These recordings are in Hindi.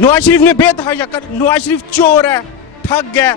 नवाज शरीफ ने बेतहाशा कर, नवाज शरीफ चोर है, ठग है,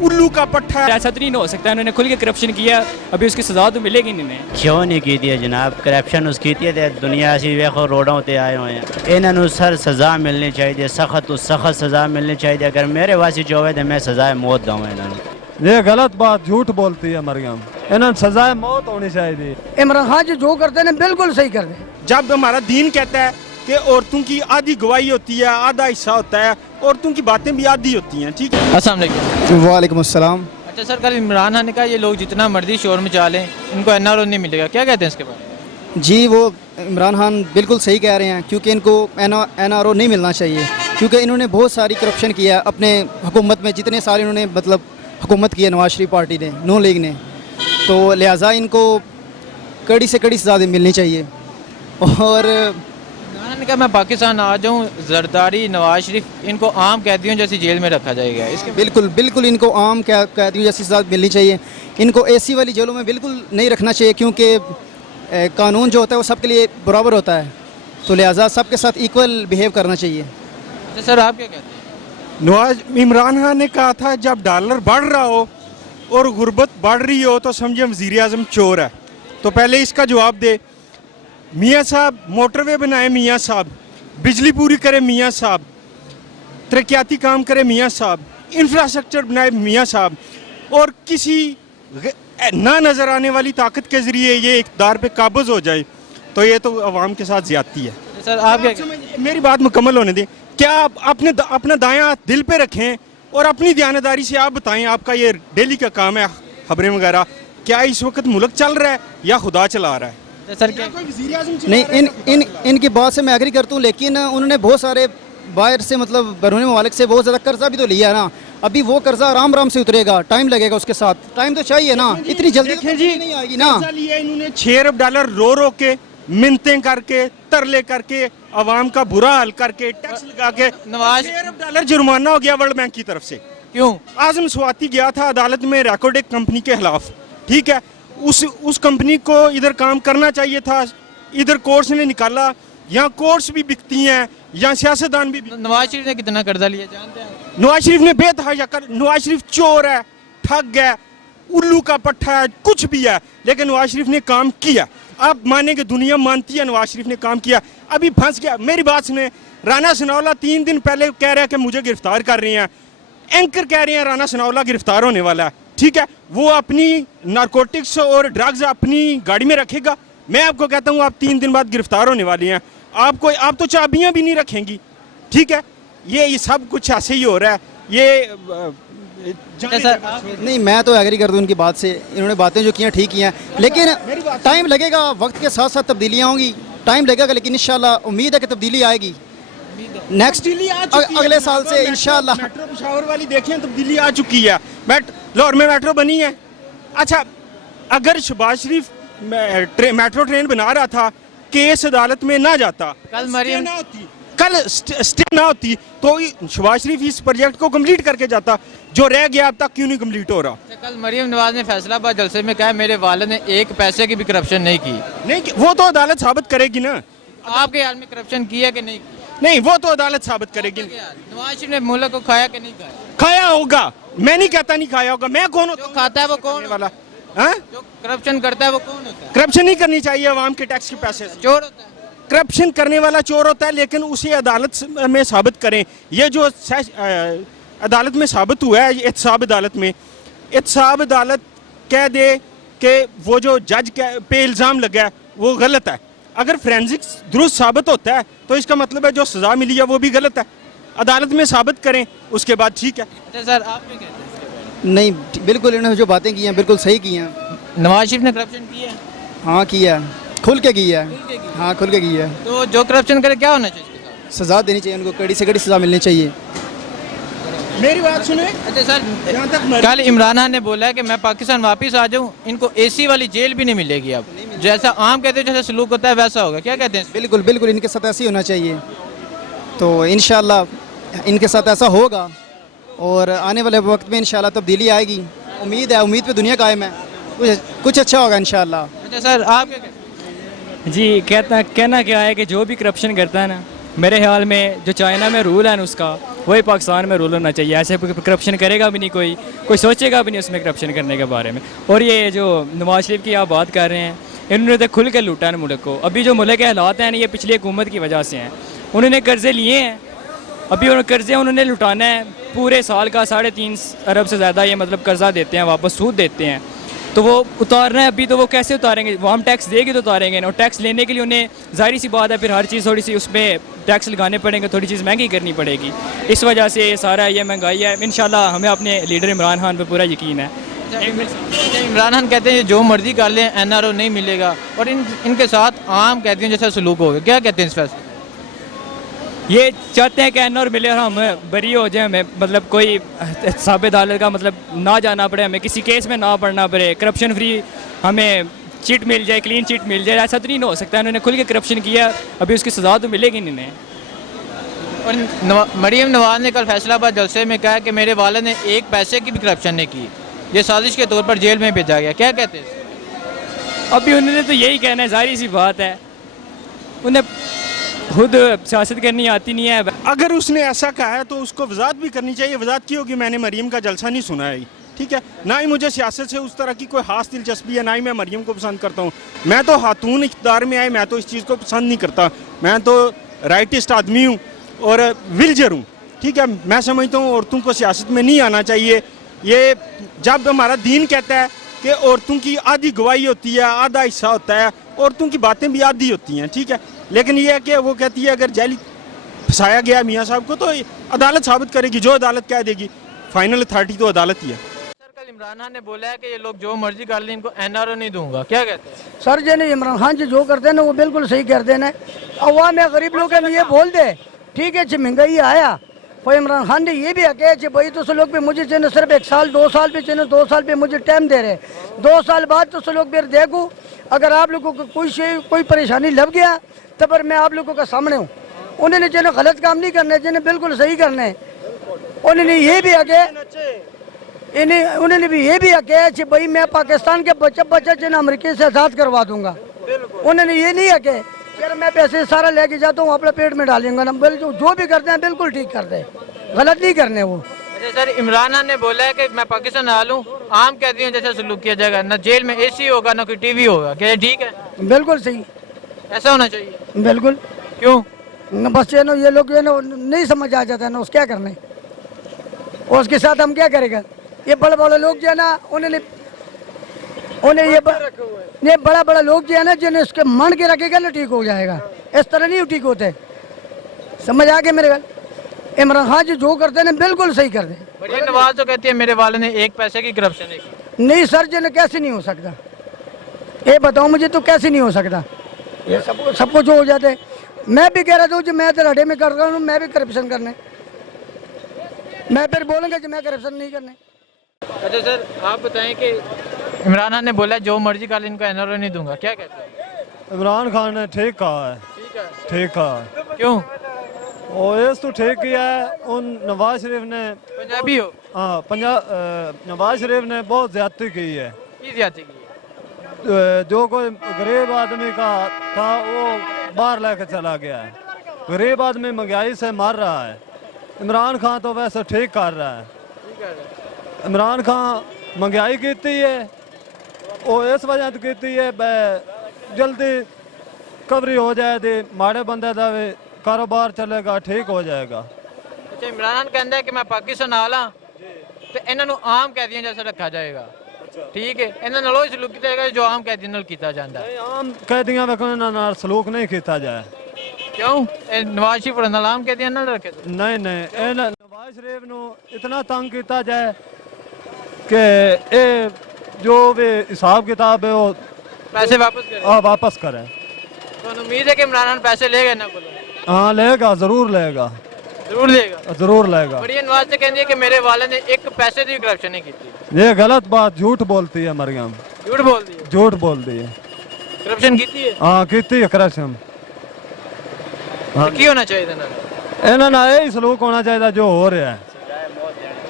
उल्लू का पट्टा है। ऐसा तो नहीं हो सकता, इन्होंने खुल के करप्शन किया, अभी उसकी सजा तो मिलेगी नहीं। क्यों नहीं की थी जनाब, करप्शन उसकी थी दुनिया से देखो रोडों ते आए हुए हैं। इन्होंने सर सज़ा मिलनी चाहिए, सख्त तो सख्त सज़ा मिलनी चाहिए। अगर मेरे वासी जो है मैं सज़ाए मौत दूँ इन्होंने। ये गलत बात, झूठ बोलती है मरियम, इन्हें सजाए मौत होनी चाहिए। इमरान खान जो करते हैं बिल्कुल सही कर रहे हैं। जब हमारा दीन कहता है कि औरतों की आधी गवाही होती है, आधा हिस्सा होता है, औरतों की बातें भी आधी होती हैं, ठीक है। अस्सलाम वालेकुम। वालेकुम अस्सलाम। अच्छा सर, कल इमरान खान ने कहा ये लोग जितना मर्जी शोर मचा लें इनको एनआरओ नहीं मिलेगा, क्या कहते हैं इसके बारे में? जी वो इमरान खान बिल्कुल सही कह रहे हैं, क्योंकि इनको एनआरओ नहीं मिलना चाहिए, क्योंकि इन्होंने बहुत सारी करप्शन किया है अपने हुकूमत में। जितने साल इन्होंने मतलब हुकूमत की है नवाज शरीफ पार्टी ने, नून लीग ने, तो लिहाजा इनको कड़ी से कड़ी सज़ा मिलनी चाहिए। और इमरान खान ने कहा मैं पाकिस्तान आ जाऊँ, जरदारी नवाज शरीफ इनको आम कैदियों जैसी जेल में रखा जाएगा। इसके बिल्कुल बिल्कुल इनको आम कैदियों जैसी सज़ा मिलनी चाहिए। इनको एसी वाली जेलों में बिल्कुल नहीं रखना चाहिए, क्योंकि कानून जो होता है वो सबके लिए बराबर होता है, तो लिहाजा सबके साथ इक्वल बिहेव करना चाहिए। अच्छा सर, आप क्या कहते हैं? नवाज इमरान खान ने कहा था जब डॉलर बढ़ रहा हो और गुर्बत बढ़ रही हो तो समझे वज़ीर आज़म चोर है। तो पहले इसका जवाब दे। मियाँ साहब मोटरवे बनाए, मियाँ साहब बिजली पूरी करे, मियाँ साहब तरक्याती काम करे, मियाँ साहब इंफ्रास्ट्रक्चर बनाए, मियाँ साहब, और किसी ना नज़र आने वाली ताकत के ज़रिए ये इक़्तिदार पे काबज़ हो जाए, तो ये तो अवाम के साथ ज़्यादती है। सर आप क्या कहते हैं? मेरी बात मुकम्मल होने दें। क्या आप अपना दायां हाथ दिल पे रखें और अपनी दयानतदारी से आप बताएं, आपका ये डेली का काम है खबरें वगैरह, क्या इस वक्त मुल्क चल रहा है या खुदा चला रहा है? सर क्या नहीं, इनकी बात से मैं एग्री करता हूँ, लेकिन उन्होंने बहुत सारे बाहर से मतलब बैरून ममालिक से बहुत ज़्यादा कर्जा भी तो लिया है ना। अभी वो कर्जा आराम आराम से उतरेगा, टाइम लगेगा, उसके साथ टाइम तो चाहिए ना, इतनी जल्दी तो नहीं आएगी ना। इन्होंने 6 अरब डॉलर रो रो के, मिन्नतें करके, तरले करके, अवाम का बुरा हाल करके, टैक्स लगा के नवाज 6 अरब डॉलर जुर्माना हो गया वर्ल्ड बैंक की तरफ से। क्यों? आजम स्वाति गया था अदालत में रैकोडेक कंपनी के खिलाफ, ठीक है। उस कंपनी को इधर काम करना चाहिए था, इधर कोर्स ने निकाला। यहाँ कोर्स भी बिकती हैं, यहाँ सियासतदान भी। नवाज शरीफ ने कितना कर्जा लिया जानते हैं? नवाज शरीफ ने बेतहाशा कर, नवाज शरीफ चोर है, ठग है, उल्लू का पट्टा है, कुछ भी है, लेकिन नवाज शरीफ ने काम किया। आप मानेंगे, दुनिया मानती है नवाज शरीफ ने काम किया। अभी फंस गया। मेरी बात सुने, राना सनाउल्लाह 3 दिन पहले कह रहा है कि मुझे गिरफ्तार कर रहे हैं, एंकर कह रहे हैं राना सनाउल्लाह गिरफ्तार होने वाला है, ठीक है। वो अपनी नारकोटिक्स और ड्रग्स अपनी गाड़ी में रखेगा। मैं आपको कहता हूँ आप 3 दिन बाद गिरफ्तार होने वाले हैं। आप तो चाबियां भी नहीं रखेंगी, ठीक है। ये सब कुछ ऐसे ही हो रहा है। ये नहीं, मैं तो एग्री कर दूं उनकी बात से। इन्होंने बातें जो की हैं ठीक की हैं, लेकिन टाइम लगेगा, वक्त के साथ साथ तब्दीलियाँ होंगी, टाइम लगेगा, लेकिन इंशाल्लाह उम्मीद है कि तब्दीली आएगी नेक्स्ट अगले साल से इंशाल्लाह। मेट्रो पेशावर वाली देखें, तब्दीली आ चुकी है, लाहौर में मेट्रो बनी है। अच्छा, अगर शहबाज शरीफ मेट्रो ट्रेन बना रहा था, केस अदालत में ना जाता, कल स्टे ना होती, तो शहबाज शरीफ इस प्रोजेक्ट को कंप्लीट करके जाता। जो रह गया अब तक क्यों नहीं कंप्लीट हो रहा? कल मरियम नवाज ने फैसलाबाद जलसे में कहा मेरे वालिद ने 1 पैसे की भी करप्शन नहीं की। नहीं, वो तो अदालत साबित करेगी ना। आपके हाल में करप्शन की है कि नहीं? नहीं, वो तो अदालत साबित करेगी। नवाज शरीफ ने मुल्क को खाया कि नहीं खाया? खाया होगा, मैं नहीं कहता नहीं खाया होगा। मैं कौन जो खाता है वो कौन वाला? हाँ? जो करप्शन करता है वो कौन होता है? करप्शन नहीं करनी चाहिए अवाम के टैक्स के पैसे से। चोर होता है। करप्शन करने वाला चोर होता है, लेकिन उसे अदालत में साबित करें। ये जो अदालत में साबित हुआ है, एहतसाब अदालत में, एहतसाब अदालत कह दे कि वो जो जज पे इल्ज़ाम लगा है वो गलत है। अगर फोरेंसिक्स दुरुस्त साबित होता है तो इसका मतलब है जो सज़ा मिली है वो भी गलत है। अदालत में साबित करें, उसके बाद ठीक है। अच्छा सर, आप क्या कहते हैं? नहीं, बिल्कुल इन्होंने जो बातें की हैं बिल्कुल सही की हैं। नवाज शरीफ ने करप्शन किया है? हाँ किया है, खुल के किया है। हाँ खुल के किया है। तो जो करप्शन करे क्या होना चाहिए? सज़ा देनी चाहिए उनको, कड़ी से कड़ी सज़ा मिलनी चाहिए। मेरी बात सुने। अच्छा सर, कल इमरान खान ने बोला है कि मैं पाकिस्तान वापस आ जाऊं, इनको एसी वाली जेल भी नहीं मिलेगी। अब जैसा आम कहते हैं जैसा सलूक होता है वैसा होगा, क्या कहते हैं? बिल्कुल बिल्कुल इनके साथ ऐसे ही होना चाहिए, तो इंशाल्लाह इनके साथ ऐसा होगा और आने वाले वक्त में इंशाल्लाह तब्दीली आएगी। उम्मीद है, उम्मीद पे दुनिया कायम है, कुछ अच्छा होगा इंशाल्लाह। अच्छा सर, आप क्या कहते हैं? जी कहना क्या है कि जो भी करप्शन करता है ना, मेरे ख्याल में जो चाइना में रूल है ना उसका वही पाकिस्तान में रूल होना चाहिए। ऐसे करप्शन करेगा भी नहीं, कोई सोचेगा भी नहीं उसमें करप्शन करने के बारे में। और ये जो नवाज शरीफ की आप बात कर रहे हैं, इन्होंने तो खुल के लूटा है मुल्क को। अभी जो मुल्क के हालात हैं ना, ये पिछली हुकूमत की वजह से हैं। उन्होंने कर्जे लिए हैं, अभी उन कर्जे उन्होंने लुटाना है। पूरे साल का 3.5 अरब से ज़्यादा ये मतलब कर्जा देते हैं, वापस सूद देते हैं, तो वो उतारना है। अभी तो वो कैसे उतारेंगे? वो हम टैक्स देगी तो उतारेंगे ना। और टैक्स लेने के लिए उन्हें ज़ाहिर सी बात है फिर हर चीज़ थोड़ी सी उसमें टैक्स लगाने पड़ेंगे, थोड़ी चीज़ महंगी करनी पड़ेगी। इस वजह से ये सारा ये महंगाई है। इंशाल्लाह हमें अपने लीडर इमरान खान पर पूरा यकीन है। इमरान खान कहते हैं जो मर्जी कर लें NRO नहीं मिलेगा, और इनके साथ आम कैदियों जैसा सलूक होगा। क्या कहते हैं इस फैसले? ये चाहते हैं कि NRO मिले और हम बरी हो जाए, हमें मतलब कोई साबित अदालत का मतलब ना जाना पड़े, हमें किसी केस में ना पड़ना पड़े, करप्शन फ्री हमें चिट मिल जाए, क्लीन चिट मिल जाए। ऐसा तो नहीं हो सकता। इन्होंने खुल के करप्शन किया, अभी उसकी सज़ा तो मिलेगी नहीं इन्हें। और मरीम नवाज ने कल फैसलाबाद जलसे में कहा कि मेरे वाले ने एक पैसे की भी करप्शन नहीं की, ये साजिश के तौर पर जेल में भेजा गया। क्या कहते हैं? अभी उन्होंने तो यही कहना है, जाहिर सी बात है, उन्हें खुद सियासत करनी आती नहीं है। अगर उसने ऐसा कहा है तो उसको वजाहत भी करनी चाहिए। वजाहत की होगी, मैंने मरीम का जलसा नहीं सुना है, ठीक है ना। ही मुझे सियासत से उस तरह की कोई खास दिलचस्पी है, ना ही मैं मरीम को पसंद करता हूँ। मैं तो खातून इख्तियार में आए, मैं तो इस चीज़ को पसंद नहीं करता। मैं तो राइटिस्ट आदमी हूँ और विलजर हूँ, ठीक है। मैं समझता हूँ औरतों को सियासत में नहीं आना चाहिए। ये जब हमारा दीन कहता है कि औरतों की आधी गवाही होती है, आधा हिस्सा होता है, औरतों की बातें भी आधी होती हैं, ठीक है। लेकिन ये है कि वो कहती है अगर जेल फंसाया गया मियाँ साहब को तो अदालत साबित करेगी, जो अदालत कह देगी। फाइनल अथॉरिटी तो अदालत ही है। सर कल इमरान खान ने बोला है कि ये लोग जो मर्जी कर लें, इनको NRO नहीं दूंगा। क्या कहते हैं? सर जी ने इमरान खान जी जो करते हैं ना वो बिल्कुल सही करते हैं। अवाम में गरीब लोग हैं ये बोल दे ठीक है महंगाई आया, पर इमरान खान ने ये भी कहा भाई तो लोग भी मुझे चाहिए सिर्फ 1 साल 2 साल पे चाहिए, 2 साल पे मुझे टाइम दे रहे, 2 साल बाद तो लोग फिर देखो अगर आप लोगों को कोई परेशानी लग गया तो फिर मैं आप लोगों का सामने हूँ। उन्होंने जिन्हें गलत काम नहीं करने, जिन्हें बिल्कुल सही करने। उन्होंने ये भी उन्होंने भी ये भी कहा भाई मैं पाकिस्तान के बच्चे जिन्हें अमेरिका से आज़ाद करवा दूंगा। उन्होंने ये नहीं है कि यार मैं पैसे सारा लेके जाता हूँ अपने पेट में डालूंगा ना। बिल्कुल जो भी करते हैं बिल्कुल ठीक करते हैं, गलत नहीं करने वो। अच्छा सर, इमरान खान ने बोला है कि मैं पाकिस्तान आ लूँ आम कैदियों जैसा सलूक किया जाएगा, ना जेल में AC होगा ना कोई TV होगा। क्या ये ठीक है? बिल्कुल सही, ऐसा होना चाहिए। बिल्कुल। क्यों? बस ये लोग नहीं समझ आ जाता है ना उस क्या करने, और उसके साथ हम क्या करेगा। ये बड़े बड़े लोग जो है ना उन्हें ये बड़ा बड़ा लोग जो है ना जिन्हें उसके मन के रखेगा ना ठीक हो जाएगा। इस तरह नहीं ठीक होते, समझ आ गए मेरे गल। इमरान खान जी जो करते हैं ना बिल्कुल सही करते हैं। मरीम नवाज तो कहती है मेरे वाले ने एक पैसे की करप्शन नहीं की। नहीं सर जी ने कैसे नहीं हो सकता, ये बताओ मुझे तो कैसे नहीं हो सकता। ये सबको जो हो जाते। मैं भी कह रहा था मैं दराड़े में कर रहा हूँ, मैं भी करप्शन करने, मैं फिर बोलूँगा कि मैं करप्शन नहीं करने। अच्छा सर, आप बताएं कि इमरान खान ने बोला जो मर्जी कर ले, इनको NRO नहीं दूंगा। क्या कहते हैं? इमरान खान ने ठीक कहा है, ठीक कहा है। क्यों? और ये तो ठीक किया है। उन नवाज शरीफ ने पंजाबी हो? हाँ नवाज शरीफ ने बहुत ज्यादती की है। की ज्यादती की है? जो कोई गरीब आदमी का था वो बाहर लेकर चला गया है। गरीब आदमी महंगाई से मर रहा है। इमरान खान तो वैसे ठीक कर रहा है। इमरान खान महंगाई की है और इस वजह तो की है जल्दी कवरी हो जाए दी माड़े बंदे का भी कारोबार चलेगा, ठीक हो जाएगा। अच्छा, इमरान खान कहता है कि मैं पाकिस्तान आ ला तो इन्होंने आम कैदियों जैसा रखा जाएगा। ठीक है, इन्होंने नाल ही सलूक किया जाएगा जो आम कैदियों नाल किया जाता है। आम कैदियों में सलूक नहीं किया जाए। क्यों? नवाज शरीफ नाल आम कैदियों नाल रखे? नहीं नहीं, नवाज शरीफ नू इतना तंग किया जाए कि ये जो भी हिसाब किताब है वो पैसे वापस करें। वापस करें। तो उम्मीद है कि इमरान खान पैसे लेगा ना बोलो? हाँ लेगा, जरूर लेगा, जरूर लेगा, जरूर लेगा। मरियम नवाज से कहती है कि मेरे वाले ने एक पैसे की करप्शन नहीं की थी। ये गलत बात, झूठ बोलती है मरियम, झूठ बोल दी है। झूठ बोलती है। करप्शन की है? हाँ की है करप्शन। हाँ, की होना चाहिए था? इन्होंने यही सलूक होना चाहिए जो हो रहा है।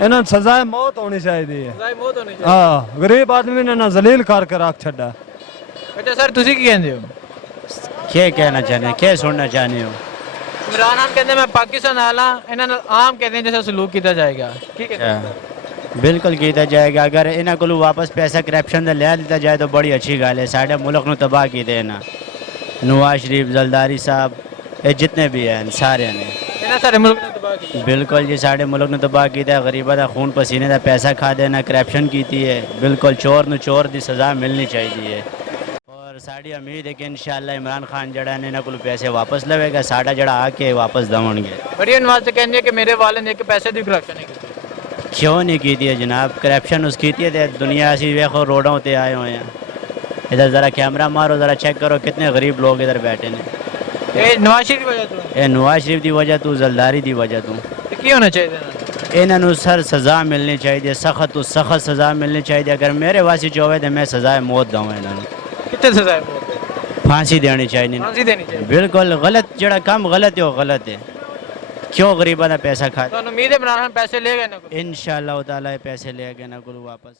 इन्होंने सजाए मौत होनी चाहिए। मौत होनी चाहिए। हाँ, गरीब आदमी ने ना जलील करके रख छड़ा। अच्छा सर, तुसी की कहते हो? क्या कहना चाहते हैं, क्या सुनना चाहते हो? इमरान खान कहते मैं पाकिस्तान आला इन्हां नाल आम कहते हैं जैसा सलूक किया जाएगा ठीक है बिल्कुल किया जाएगा अगर इन्हों को वापस पैसा करप्शन का लिया दिता जाए तो बड़ी अच्छी गल है साढ़े मुल्क में तबाह किए ना नवाज शरीफ जलदारी साहब ये जितने भी हैं सारे ने इन्हां सारे मुल्क ने तबाह किया बिल्कुल जी साढ़े मुल्क ने तबाह किया गरीबों का खून पसीने का पैसा खा देना करप्शन की है बिल्कुल चोर न चोर की सज़ा मिलनी चाहिए और साड़ी उम्मीद है कि इंशाल्लाह इमरान खान जड़ा ने इन्हों को पैसे वापस लवेगा साढ़ा जड़ा आके वापस देवणगे बड़ी नवाज से कहने कि मेरे वाले ने पैसे की करप्शन नहीं की क्यों नहीं की है जनाब करप्शन उस की है दुनिया असी वेखो रोडों पर आए हुए हैं इधर ज़रा कैमरा मारो ज़रा चेक करो कितने गरीब लोग इधर बैठे हैं ये नवाज शरीफ की वजह तो ये नवाज शरीफ की वजह तू जलदारी की वजह तू की होना चाहिए इन्होंने सर सज़ा मिलनी चाहिए सख्त तो सख्त सज़ा मिलनी चाहिए अगर मेरे वासी जो है तो मैं सज़ाए मौत दूँ इन्होंने कितने सजाए फांसी देनी चाहिए फांसी देनी चाहिए बिल्कुल गलत जड़ा काम गलत है वो गलत है क्यों गरीबों का पैसा खा तो उम्मीद है इमरान खान पैसे लेगा ना इंशाअल्लाह ताला पैसे ले गए ना वापस